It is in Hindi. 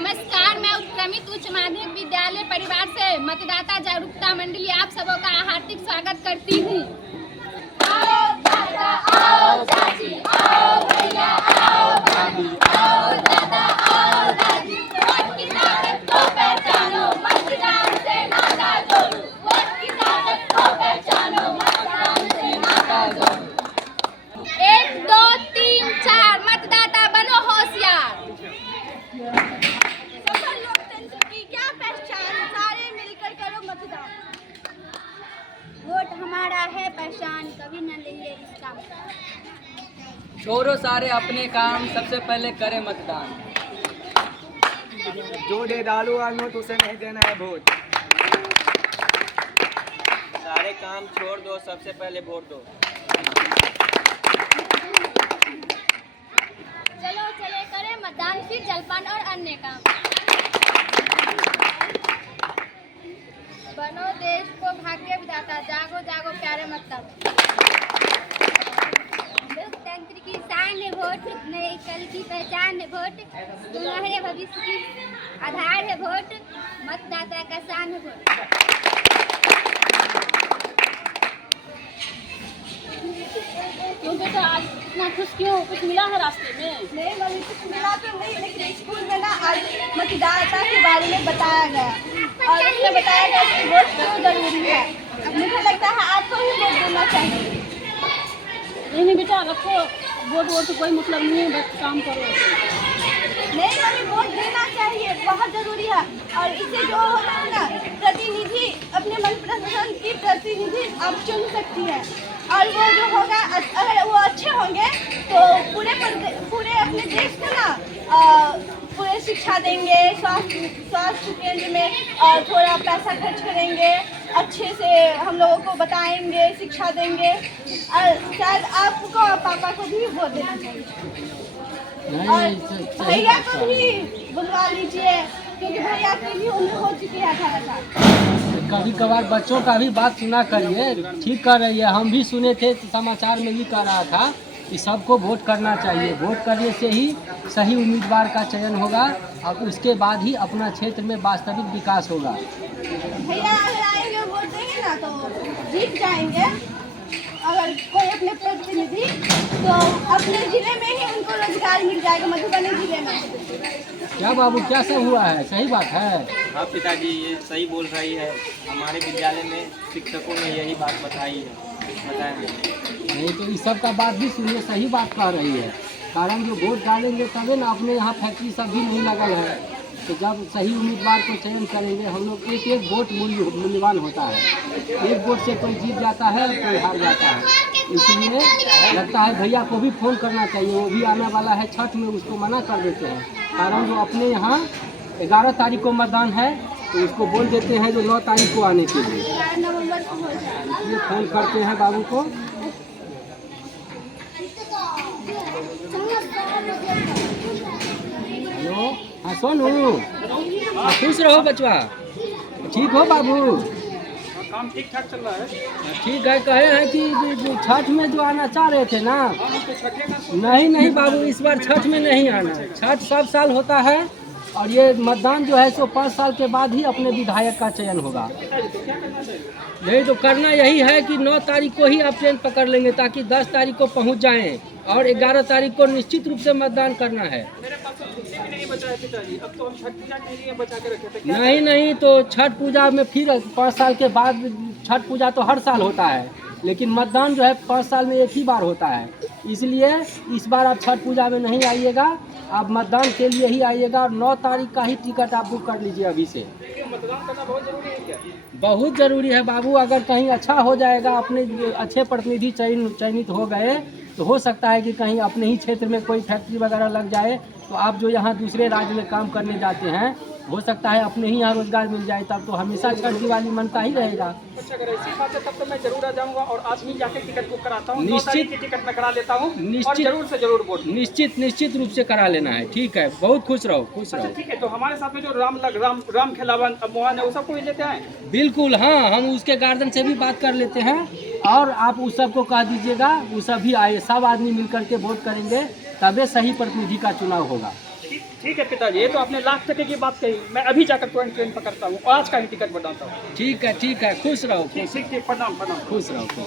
नमस्कार, मैं उत्क्रमित उच्च माध्यमिक विद्यालय परिवार से मतदाता जागरूकता मंडली आप सबों का हार्दिक स्वागत करती हूँ। आओ दादा, आओ चाची, आओ भैया, आओ भाभी, आओ दादा, आओ दादी, वोट की ताकत को पहचानो, मतदान से नाता जोड़ो। वोट की ताकत को पहचानो, मतदान से नाता जोड़ो। 1, 2, 3, 4 मतदाता बनो होशियार। सफल लोकतंत्र की क्या पहचान, सारे मिलकर करो मतदान। वोट हमारा है पहचान, कभी न लेंगे इसका मतदान। छोड़ो सारे अपने काम, सबसे पहले करें मतदान। जो दे दारू और नोट उसे नहीं देना है वोट। सारे काम छोड़ दो, सबसे पहले वोट दो। चलो चले करें मतदान, फिर जलपान और अन्य काम। बनो देश को भाग्य विधाता, जागो जागो प्यारे मतदाता। लोकतंत्र की शान है वोट, नए कल की पहचान है वोट, सुनहरे भविष्य की आधार है वोट, मतदाता का शान है वोट। क्यों बेटा आज इतना खुश क्यों? कुछ मिला है रास्ते में? नहीं मम्मी, कुछ मिला तो नहीं, लेकिन स्कूल में ना आज मतदाता के बारे में बताया गया और उसमें बताया गया कि वोट क्यों जरूरी है। मुझे लगता है आपको भी वोट देना चाहिए। नहीं बेटा रखो, वोट तो कोई मतलब नहीं है, बस काम करो। नहीं मम्मी, वोट देना चाहिए, बहुत जरूरी है। और इससे जो होता है ना, प्रतिनिधि अपने मनपसंद की प्रतिनिधि आप चुन सकती है और वो जो होगा अगर वो अच्छे होंगे तो पूरे अपने देश को ना पूरे शिक्षा देंगे, स्वास्थ्य केंद्र में और थोड़ा पैसा खर्च करेंगे, अच्छे से हम लोगों को बताएंगे, शिक्षा देंगे। और शायद आपको और पापा को भी वोट देना चाहिए और भैया को भी बुलवा लीजिए, क्योंकि भैया की भी उम्र हो चुकी है 18 साल। कभी कभार बच्चों का भी बात सुना करिए, ठीक कर रही है। हम भी सुने थे, समाचार में भी कह रहा था कि सबको वोट करना चाहिए। वोट करने से ही सही उम्मीदवार का चयन होगा और उसके बाद ही अपना क्षेत्र में वास्तविक विकास होगा। भैया अगर आएंगे वोट देंगे ना तो जीत जाएंगे। अगर कोई अपने प्रतिनिधि तो अपने जिले में ही उनको रोजगार मिल जाएगा, मधुबनी जिले में। क्या बाबू, क्या सब हुआ है? सही बात है। हाँ पिताजी, ये सही बोल रही है। हमारे विद्यालय में शिक्षकों ने यही बात बताया है। नहीं तो इस सब का बात भी सुनिए, सही बात कह रही है। कारण जो वोट डालेंगे तभी ना, अपने यहाँ फैक्ट्री सब भी नहीं लगा है, तो जब सही उम्मीदवार को चयन करेंगे हम लोग, एक एक वोट मूल्यवान होता है। एक वोट से कोई जीत जाता है, कोई हार जाता है। इसलिए लगता है भैया को भी फ़ोन करना चाहिए, वो भी आने वाला है छठ में, उसको मना कर देते हैं। कारण जो अपने यहाँ 11 तारीख को मतदान है तो उसको बोल देते हैं जो 9 तारीख को आने के लिए। 11 नवंबर को हो जाएगा। इसलिए फ़ोन करते हैं बाबू को। हेलो, हाँ सोनू, हाँ खुश रहो बचवा। ठीक हो बाबू? काम ठीक ठाक चल रहा है। ठीक है। कहे हैं कि छठ में जो आना चाह रहे थे ना? नहीं बाबू, इस बार छठ में नहीं आना। छठ सब साल होता है और ये मतदान जो है सो 5 साल के बाद ही अपने विधायक का चयन होगा। नहीं तो करना यही है कि 9 तारीख को ही आप ट्रेन पकड़ लेंगे ताकि 10 तारीख को पहुंच जाएं और 11 तारीख को निश्चित रूप से मतदान करना है। मेरे पास तो छुट्टी भी नहीं बचा है पिताजी, अब तो हम छठ पूजा के लिए बचा के रखे थे। नहीं तो छठ पूजा में फिर 5 साल के बाद, छठ पूजा तो हर साल होता है लेकिन मतदान जो है 5 साल में एक ही बार होता है। इसलिए इस बार आप छठ पूजा में नहीं आइएगा, आप मतदान के लिए ही आइएगा और 9 तारीख का ही टिकट आप बुक कर लीजिए अभी से। मतदान करना बहुत जरूरी है क्या? बहुत ज़रूरी है बाबू। अगर कहीं अच्छा हो जाएगा, अपने अच्छे प्रतिनिधि चयनित हो गए तो हो सकता है कि कहीं अपने ही क्षेत्र में कोई फैक्ट्री वगैरह लग जाए, तो आप जो यहाँ दूसरे राज्य में काम करने जाते हैं, हो सकता है अपने ही यहाँ रोजगार मिल जाए, तब तो हमेशा छठ दिवाली मनता ही रहेगा। अच्छा, अगर ऐसी बात है तब तो मैं जरूर आ जाऊंगा और आज ही जाके टिकट बुक कराता हूँ। निश्चित की टिकट मैं करा लेता हूँ। निश्चित जरूर से जरूर वोट। निश्चित रूप से करा लेना है। ठीक है, बहुत खुश रहो, खुश रहो। ठीक है, तो हमारे साथ में जो राम खिलावन मोहन है वो सबको भी लेते हैं। बिल्कुल, हाँ, हम उसके गार्डन से भी बात कर लेते हैं और आप उस सबको कह दीजिएगा, वो सब भी आए, सब आदमी मिल करके वोट करेंगे, तबे सही प्रतिनिधि का चुनाव होगा। ठीक है पिताजी, ये तो आपने लाख टके की बात कही। मैं अभी जाकर तुरंत ट्रेन पकड़ता हूँ और आज का ही टिकट बनाता हूँ। ठीक है, खुश रहो, ठीक, प्रणाम प्रणाम। खुश रहो।